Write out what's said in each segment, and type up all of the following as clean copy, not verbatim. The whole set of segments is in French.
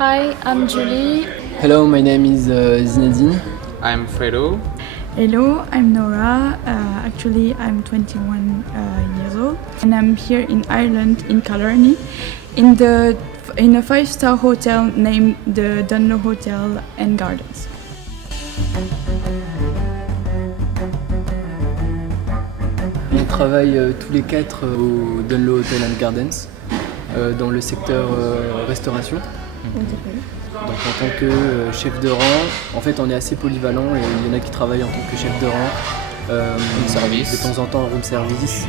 Hi, I'm Julie. Hello, my name is Zinedine. I'm Fredo. Hello, I'm Nora. Actually, I'm 21 years old, and I'm here in Ireland, in Killarney, in a five-star hotel named the Dunlow Hotel and Gardens. On travaille tous les quatre au Dunlow Hotel and Gardens dans le secteur restauration. Donc en tant que chef de rang, en fait on est assez polyvalent et il y en a qui travaillent en tant que chef de rang, Service. de temps en temps room service.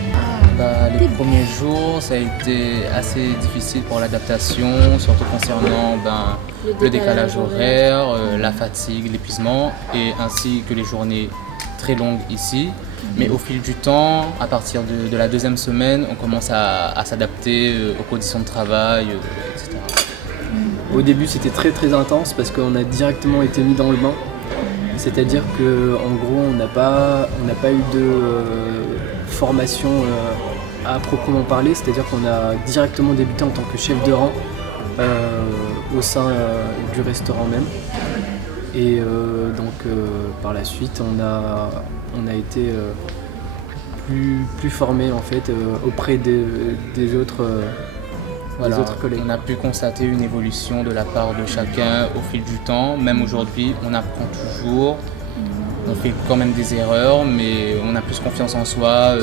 Les premiers jours, ça a été assez difficile pour l'adaptation, surtout concernant le décalage horaire, la fatigue, l'épuisement, et ainsi que les journées très longues ici. Mais au fil du temps, à partir de la deuxième semaine, on commence à s'adapter aux conditions de travail, etc. Au début c'était très très intense parce qu'on a directement été mis dans le bain. C'est-à-dire qu'en gros on n'a pas eu de formation à proprement parler, c'est-à-dire qu'on a directement débuté en tant que chef de rang au sein du restaurant même. Et par la suite on a été plus formé en fait auprès des autres collègues. On a pu constater une évolution de la part de chacun au fil du temps. Même aujourd'hui, on apprend toujours. On fait quand même des erreurs, mais on a plus confiance en soi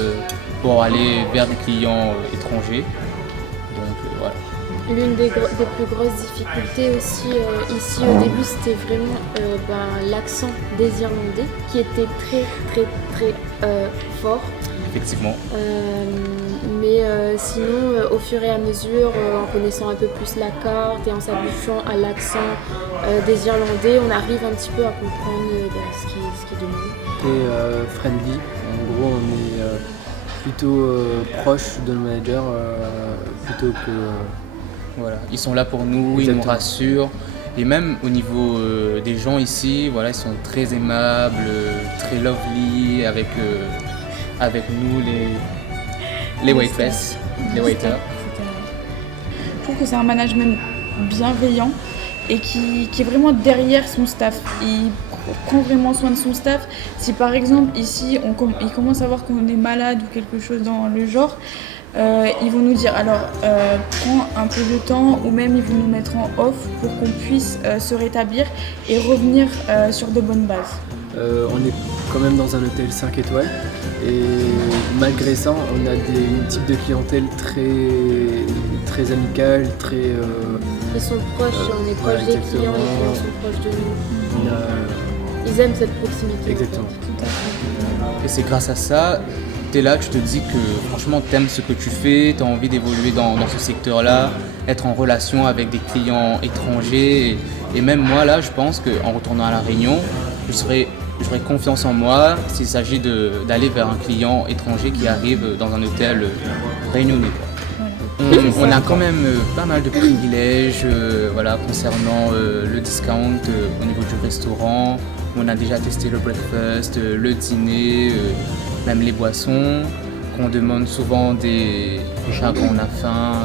pour aller vers des clients étrangers. Donc voilà. L'une des plus grosses difficultés aussi ici au début, c'était vraiment l'accent des Irlandais qui était très fort. Effectivement. Mais sinon, au fur et à mesure, en connaissant un peu plus la carte et en s'habituant à l'accent des Irlandais, on arrive un petit peu à comprendre ce qui est demandé. Et friendly, en gros on est plutôt proche de nos managers plutôt que... Voilà, ils sont là pour nous, Exactement. Ils nous rassurent. Et même au niveau des gens ici, voilà, ils sont très aimables, très lovely avec nous les waitresses, les waiters. Je trouve que c'est un management bienveillant et qui est vraiment derrière son staff. Il prend vraiment soin de son staff. Si par exemple ici il commence à voir qu'on est malade ou quelque chose dans le genre, ils vont nous dire alors prends un peu de temps, ou même ils vont nous mettre en off pour qu'on puisse se rétablir et revenir sur de bonnes bases. On est quand même dans un hôtel 5 étoiles et malgré ça on a une type de clientèle très amicale, très... Ils sont proches, on est proches des clients, les clients sont proches de nous. Ils aiment cette proximité. Exactement. Et c'est grâce à ça, tu es là, tu te dis que franchement tu aimes ce que tu fais, tu as envie d'évoluer dans ce secteur-là, être en relation avec des clients étrangers. Et même moi là, je pense qu'en retournant à La Réunion, j'aurais confiance en moi s'il s'agit d'aller vers un client étranger qui arrive dans un hôtel réunionnais. On a quand même pas mal de privilèges concernant le discount au niveau du restaurant. On a déjà testé le breakfast, le dîner, même les boissons. On demande souvent quand on a faim.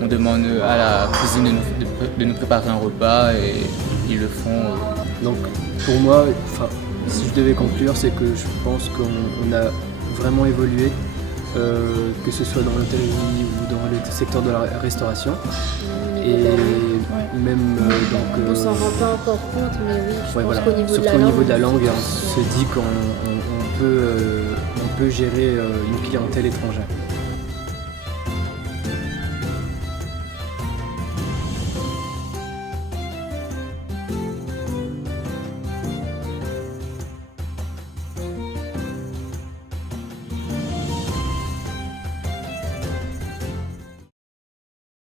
On demande à la cuisine de nous préparer un repas et ils le font. Donc pour moi, si je devais conclure, c'est que je pense qu'on a vraiment évolué, que ce soit dans l'hôtellerie ou dans le secteur de la restauration. Et même on s'en rend pas encore compte, mais oui, je pense qu'au niveau surtout au niveau de la langue, on se dit qu'on peut gérer une clientèle étrangère.